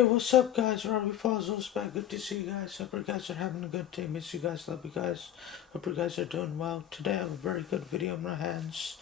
Hey, what's up, guys? Robbie Fazos back. Good to see you guys. Hope you guys are having a good day. Miss you guys. Love you guys. Hope you guys are doing well. Today I have a very good video in my hands.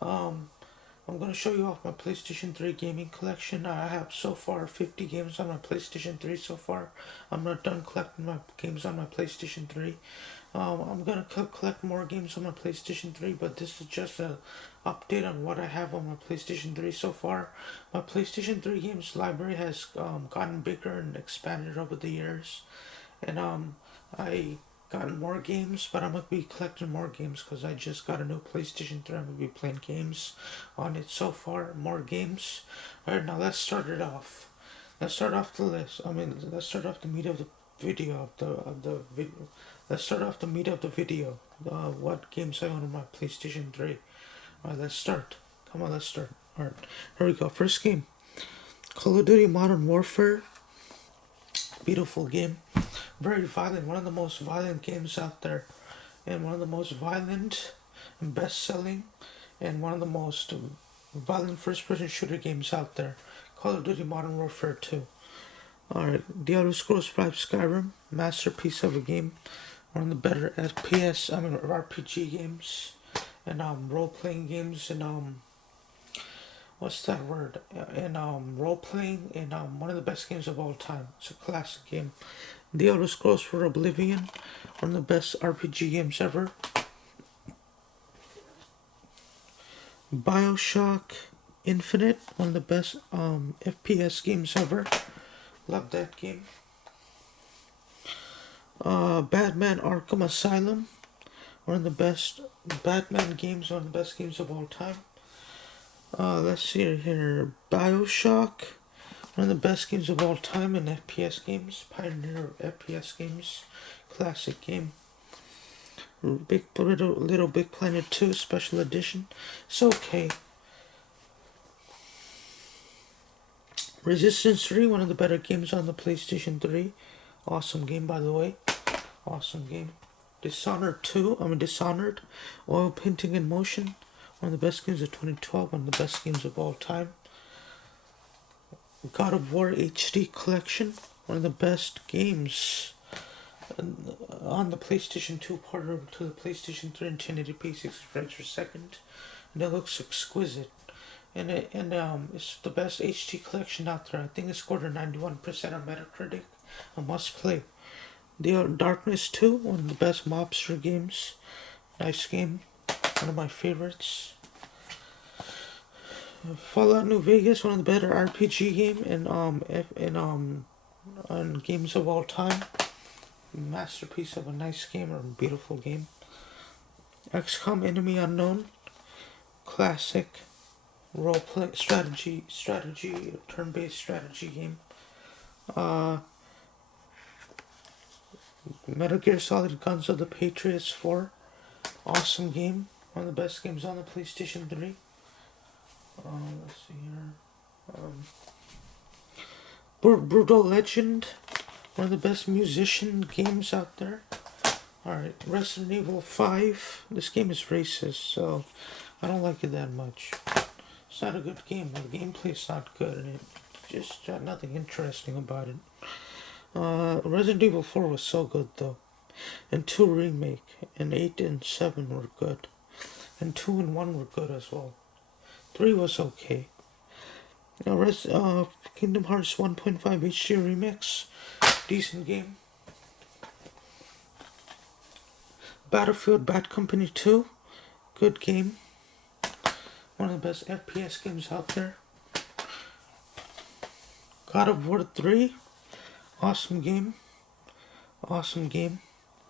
Um, I'm gonna show you off my PlayStation 3 gaming collection. I have so far 50 games on my PlayStation 3 so far. I'm not done collecting my games on my PlayStation 3. I'm gonna collect more games on my PlayStation 3, but this is just a update on what I have on my PlayStation 3 so far. My PlayStation 3 games library has gotten bigger and expanded over the years, and I gotten more games, but I'm gonna be collecting more games because I just got a new PlayStation 3. I'm gonna be playing games on it so far. More games. All right, now let's start it off. Let's start off the list. Let's start off the meat of the video of the video. Let's start off the meat of the video. What games I own on my PlayStation 3. Alright, let's start. Come on, let's start. Alright, here we go. First game, Call of Duty Modern Warfare. Beautiful game. Very violent. One of the most violent games out there. And one of the most violent and best-selling and one of the most violent first-person shooter games out there. Call of Duty Modern Warfare 2. Alright, The Elder Scrolls V Skyrim. Masterpiece of a game. One of the better RPG games and role playing games and what's that word? And role playing and one of the best games of all time. It's a classic game. The Elder Scrolls for Oblivion, one of the best RPG games ever. BioShock Infinite, one of the best FPS games ever. Love that game. Batman Arkham Asylum, one of the best Batman games, one of the best games of all time. Let's see here. BioShock, one of the best games of all time in FPS games. Pioneer of FPS games. Classic game. Little Big Planet 2 Special Edition. It's okay. Resistance 3, one of the better games on the PlayStation 3. Awesome game, by the way. Awesome game. Dishonored 2, Dishonored. Oil Painting in Motion. One of the best games of 2012, one of the best games of all time. God of War HD Collection, one of the best games on the PlayStation 2 ported to the PlayStation 3 in 1080p 60 frames per second. And it looks exquisite. And it's the best HD collection out there. I think it scored a 91% on Metacritic. A must play. The Darkness 2, one of the best mobster games. Nice game. One of my favorites. Fallout New Vegas, one of the better RPG game and games of all time. Masterpiece of a nice game or a beautiful game. XCOM Enemy Unknown, classic role play strategy turn-based strategy game. Metal Gear Solid Guns of the Patriots 4, awesome game. One of the best games on the PlayStation 3. Let's see here. Brutal Legend, one of the best musician games out there. Alright, Resident Evil 5. This game is racist, so I don't like it that much. It's not a good game. The gameplay's not good, and it just got nothing interesting about it. Resident Evil 4 was so good, though. And 2 Remake, and 8 and 7 were good. And 2 and 1 were good as well. 3 was okay. Now, Kingdom Hearts 1.5 HD Remix, decent game. Battlefield Bad Company 2, good game. One of the best FPS games out there. God of War 3, awesome game. Awesome game.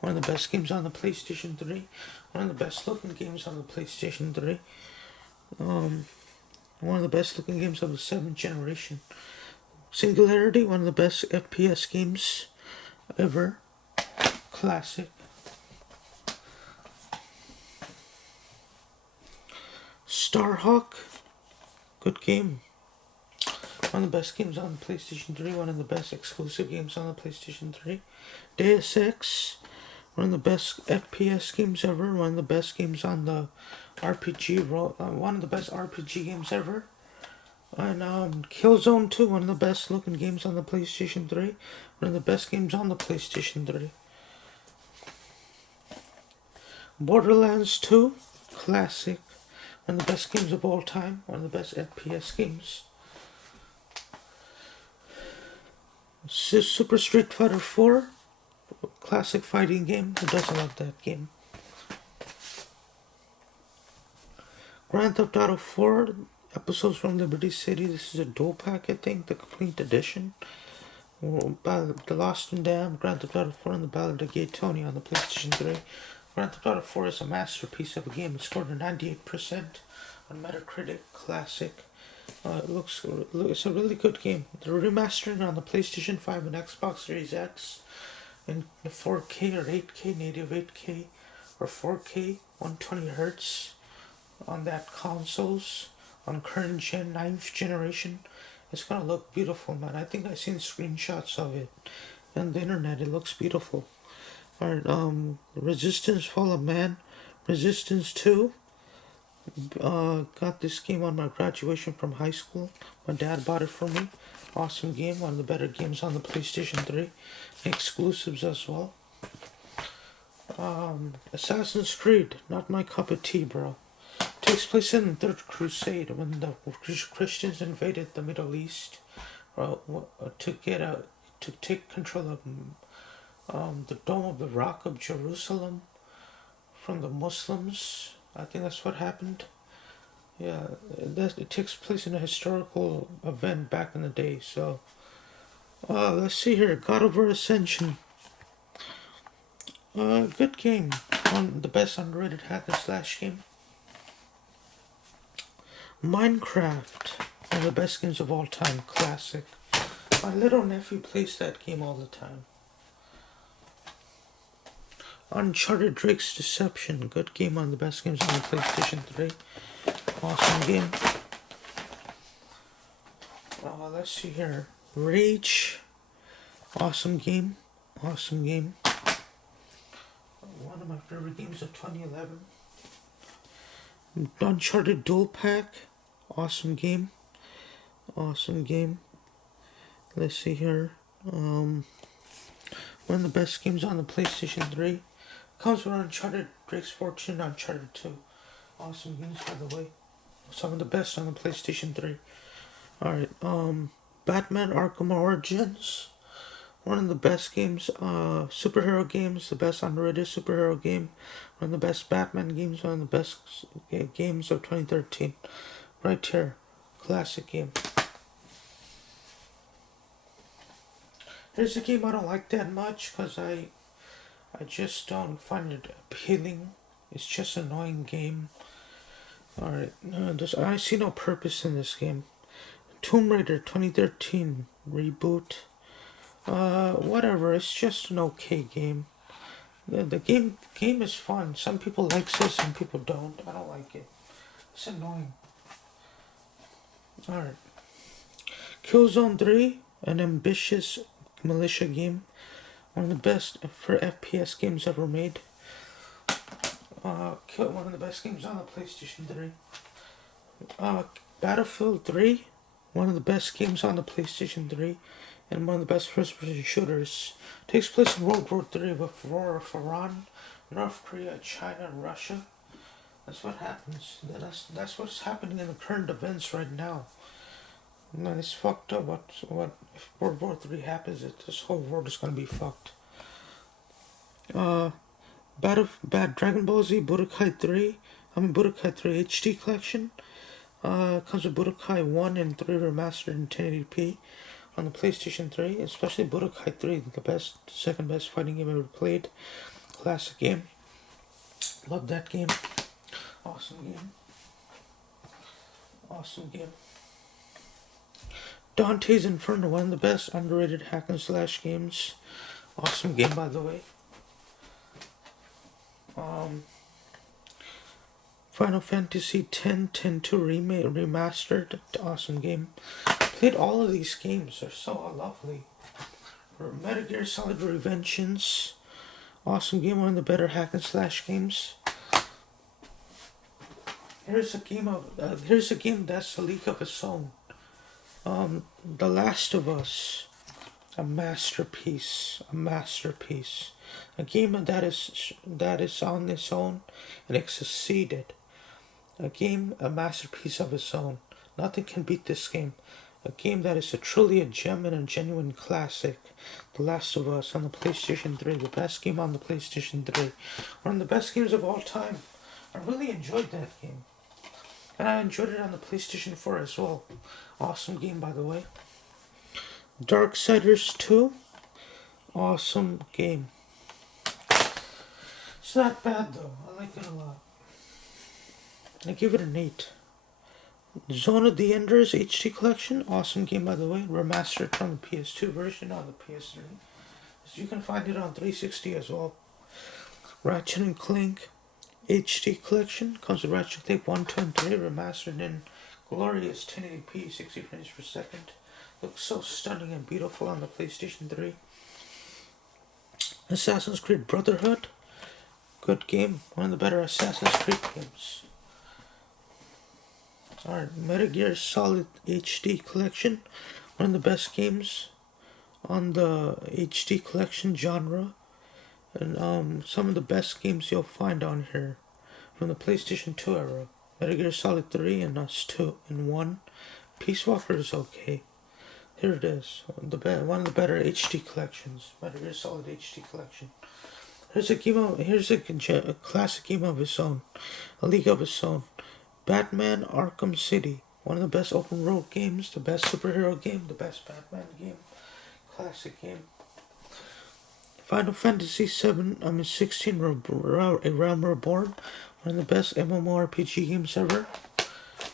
One of the best games on the PlayStation 3. One of the best looking games on the PlayStation 3. One of the best looking games of the 7th generation. Singularity, one of the best FPS games ever. Classic. Starhawk, good game. One of the best games on the PlayStation 3. One of the best exclusive games on the PlayStation 3. Deus Ex, one of the best FPS games ever. One of the best games on the RPG one of the best RPG games ever. And Killzone 2, one of the best looking games on the PlayStation 3. One of the best games on the PlayStation 3. Borderlands 2, classic. One of the best games of all time. One of the best FPS games. Super Street Fighter 4, classic fighting game. Who doesn't love that game? Grand Theft Auto 4, Episodes from Liberty City. This is a dual pack, I think, the complete edition. The Lost and Damned, Grand Theft Auto 4, and the Ballad of Gay Tony on the PlayStation 3. Grand Theft Auto 4 is a masterpiece of a game. It scored a 98% on Metacritic. Classic. It's a really good game. They're remastering on the PlayStation 5 and Xbox Series X in 4K or 8K, native 8K or 4K, 120 Hertz on that consoles on current gen 9th generation. It's gonna look beautiful, man. I think I've seen screenshots of it on the internet. It looks beautiful. Alright, Resistance Fall of Man, Resistance 2. Got this game on my graduation from high school. My dad bought it for me. Awesome game, one of the better games on the PlayStation 3. Exclusives as well. Assassin's Creed, not my cup of tea, bro. Takes place in the Third Crusade when the Christians invaded the Middle East to take control of the Dome of the Rock of Jerusalem from the Muslims. I think that's what happened. Yeah, it takes place in a historical event back in the day. So, let's see here. God of War Ascension. Good game. On the best underrated hack and slash game. Minecraft, one of the best games of all time, classic. My little nephew plays that game all the time. Uncharted Drake's Deception, good game, on the best games on the PlayStation 3. Awesome game. Let's see here. Rage, awesome game. Awesome game. One of my favorite games of 2011. Uncharted Dual Pack, awesome game. Awesome game. Let's see here. One of the best games on the PlayStation 3. Comes with Uncharted Drake's Fortune, Uncharted 2. Awesome games, by the way. Some of the best on the PlayStation 3. Alright, Batman Arkham Origins. One of the best games, superhero games, the best underrated superhero game. One of the best Batman games, one of the best games of 2013. Right here. Classic game. Here's a game I don't like that much because I just don't find it appealing. It's just an annoying game. Alright, I see no purpose in this game. Tomb Raider 2013 reboot. Whatever, it's just an okay game. The game is fun. Some people like it, some people don't. I don't like it. It's annoying. Alright. Killzone 3, an ambitious militia game. One of the best for FPS games ever made. One of the best games on the PlayStation 3. Battlefield 3, one of the best games on the PlayStation 3, and one of the best first-person shooters. Takes place in World War 3 with war of Iran, North Korea, China, and Russia. That's what happens. That's what's happening in the current events right now. Man, it's fucked up. What if World War 3 happens? This whole world is gonna be fucked. Dragon Ball Z Budokai 3. Budokai 3 HD collection. Comes with Budokai 1 and 3 remastered in 1080p on the PlayStation 3. Especially Budokai 3, the second best fighting game ever played. Classic game. Love that game. Awesome game. Awesome game. Dante's Inferno, one of the best underrated hack and slash games. Awesome game, by the way. Final Fantasy X 10-2 remastered. Awesome game. Played all of these games. They're so lovely. Metal Gear Solid Revengeance. Awesome game. One of the better hack and slash games. Here's a game that's a league of its own. The Last of Us, a masterpiece, a masterpiece. A game that is on its own and it succeeded. A masterpiece of its own. Nothing can beat this game. A game that is truly a gem and a genuine classic. The Last of Us on the PlayStation 3. The best game on the PlayStation 3. One of the best games of all time. I really enjoyed that game. And I enjoyed it on the PlayStation 4 as well. Awesome game, by the way. Darksiders 2. Awesome game. It's not bad though. I like it a lot. I give it an 8. Zone of the Enders HD Collection. Awesome game, by the way. Remastered from the PS2 version on the PS3. So you can find it on 360 as well. Ratchet and Clank HD Collection. Comes with Ratchet and Clank 1, 2, and 3. Remastered in glorious 1080p, 60 frames per second. Looks so stunning and beautiful on the PlayStation 3. Assassin's Creed Brotherhood. Good game. One of the better Assassin's Creed games. Alright, Metal Gear Solid HD Collection. One of the best games on the HD Collection genre. And some of the best games you'll find on here from the PlayStation 2 era. Metal Gear Solid 3 and Us 2 and 1. Peace Walker is okay. Here it is. One of the better HD collections. Metal Gear Solid HD Collection. Here's a classic game of its own. A league of its own. Batman Arkham City. One of the best open world games. The best superhero game. The best Batman game. Classic game. Final Fantasy 16 A Realm Reborn. One of the best MMORPG games ever.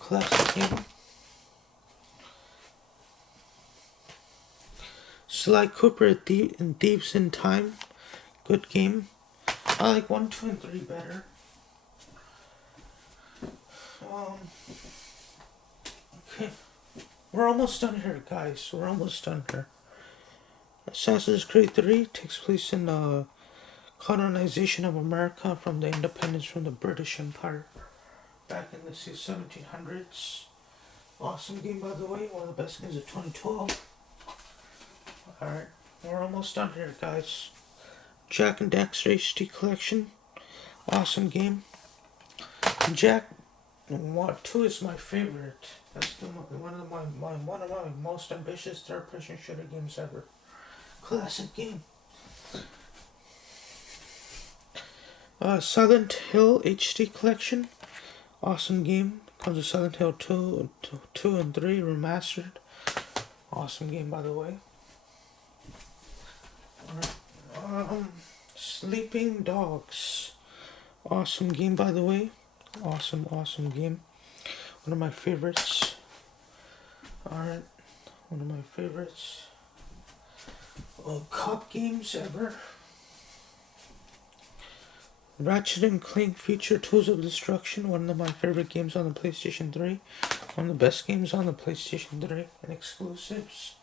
Classic game. Sly Cooper in Thieves in Time. Good game. I like 1, 2, and 3 better. Okay. We're almost done here, guys. We're almost done here. Assassin's Creed 3 takes place in the colonization of America from the independence from the British Empire back in the 1700s. Awesome game, by the way. One of the best games of 2012. Alright, we're almost done here, guys. Jak and Daxter HD Collection. Awesome game. Jak 2 is my favorite. That's one of my most ambitious third-person shooter games ever. Classic game. Silent Hill HD Collection. Awesome game. Comes with Silent Hill 2 and 3 remastered. Awesome game, by the way. Sleeping Dogs. Awesome game, by the way. Awesome game. One of my favorites. Alright. One of my favorites. Cop games ever. Ratchet and Clank Future Tools of Destruction. One of my favorite games on the PlayStation 3. One of the best games on the PlayStation 3 and exclusives.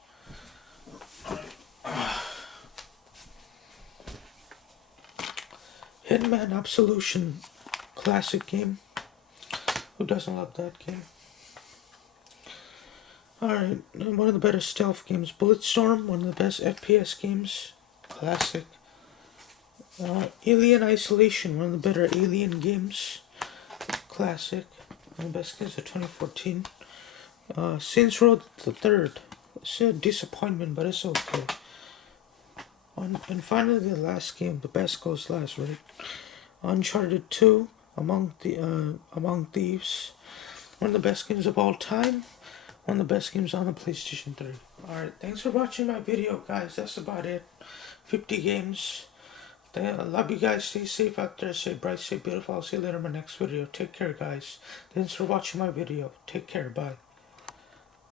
Hitman Absolution. Classic game. Who doesn't love that game? Alright, one of the better stealth games. Bulletstorm, one of the best FPS games. Classic. Alien Isolation, one of the better Alien games. Classic. One of the best games of 2014. Saints Row the Third. It's a disappointment, but it's okay. And finally, the last game. The best goes last, right? Uncharted 2, Among Thieves. One of the best games of all time. One of the best games on the PlayStation 3. Alright, thanks for watching my video, guys. That's about it. 50 games. I love you guys. Stay safe out there. Stay bright, stay beautiful. I'll see you later in my next video. Take care, guys. Thanks for watching my video. Take care. Bye.